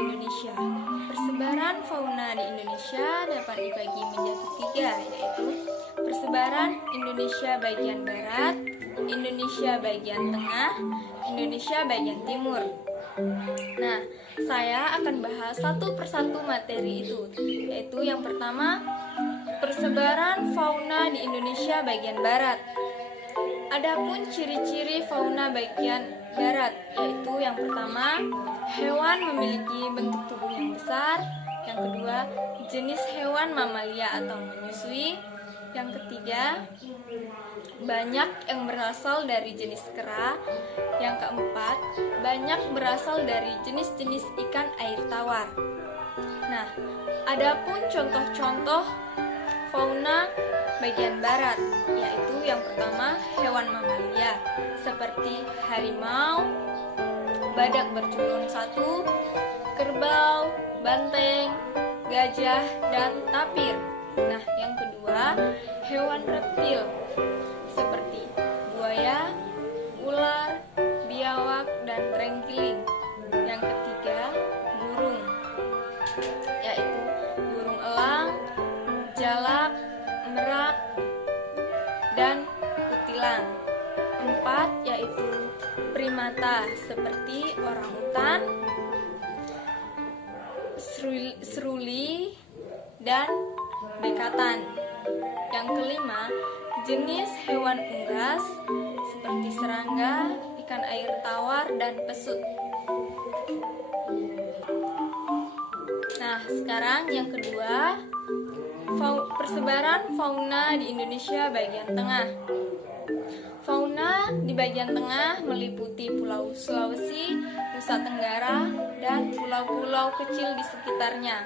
Indonesia. Persebaran fauna di Indonesia dapat dibagi menjadi tiga, yaitu persebaran Indonesia bagian barat, Indonesia bagian tengah, Indonesia bagian timur. Nah, saya akan bahas satu persatu materi itu, yaitu yang pertama, persebaran fauna di Indonesia bagian barat. Adapun ciri-ciri fauna bagian barat, yaitu yang pertama, hewan memiliki bentuk tubuh yang besar. Yang kedua, jenis hewan mamalia atau menyusui. Yang ketiga, banyak yang berasal dari jenis kera. Yang keempat, banyak berasal dari jenis-jenis ikan air tawar. Nah, adapun contoh-contoh fauna bagian barat, yaitu yang pertama, hewan mamalia seperti harimau, badak berculun satu, kerbau, banteng, gajah, dan tapir. Nah, yang kedua, hewan reptil seperti buaya, ular, biawak, dan terenggiling. Yang ketiga, burung, yaitu burung elang, jalak, merak, dan kutilang. Empat, yaitu primata seperti orangutan, seruli, dan bekatan. Yang kelima, jenis hewan unggas seperti serangga, ikan air tawar, dan pesut. Nah, sekarang yang kedua, persebaran fauna di Indonesia bagian tengah. Fauna di bagian tengah meliputi Pulau Sulawesi, Nusa Tenggara, dan pulau-pulau kecil di sekitarnya.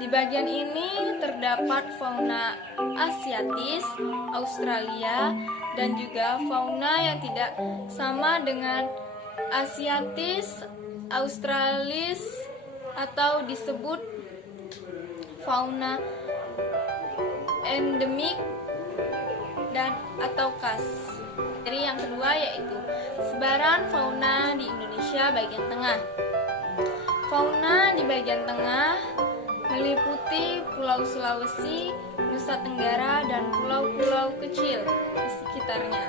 Di bagian ini terdapat fauna asiatis, Australia, dan juga fauna yang tidak sama dengan asiatis, australis, atau disebut fauna endemik dan atau khas. Jadi yang kedua yaitu sebaran fauna di Indonesia bagian tengah. Fauna di bagian tengah meliputi Pulau Sulawesi, Nusa Tenggara, dan pulau-pulau kecil di sekitarnya.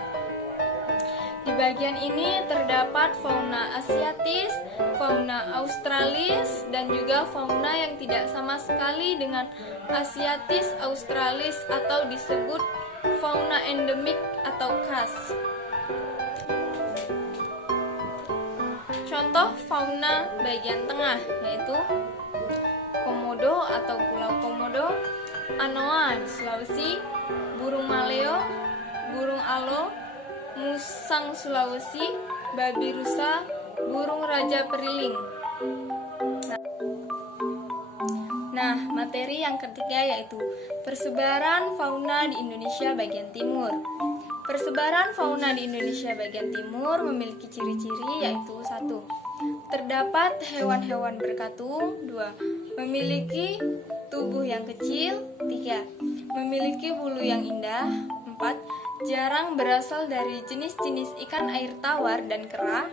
Di bagian ini terdapat fauna asiatis, fauna australis, dan juga fauna yang tidak sama sekali dengan asiatis, australis, atau disebut fauna endemik atau khas. Contoh fauna bagian tengah yaitu komodo atau pulau komodo, anoa di Sulawesi, burung maleo, burung alo, musang Sulawesi, babi rusa, burung raja periling. Nah, materi yang ketiga yaitu persebaran fauna di Indonesia bagian timur. Persebaran fauna di Indonesia bagian timur memiliki ciri-ciri yaitu 1. Terdapat hewan-hewan berkatung. 2. Memiliki tubuh yang kecil. 3. Memiliki bulu yang indah. 4. Jarang berasal dari jenis-jenis ikan air tawar dan kera.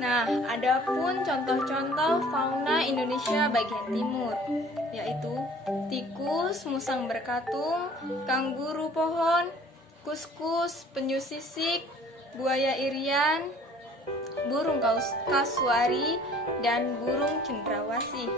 Nah, adapun contoh-contoh fauna Indonesia bagian timur yaitu tikus, musang berkatung, kanguru pohon, kuskus, penyu sisik, buaya irian, burung kasuari, dan burung cendrawasih.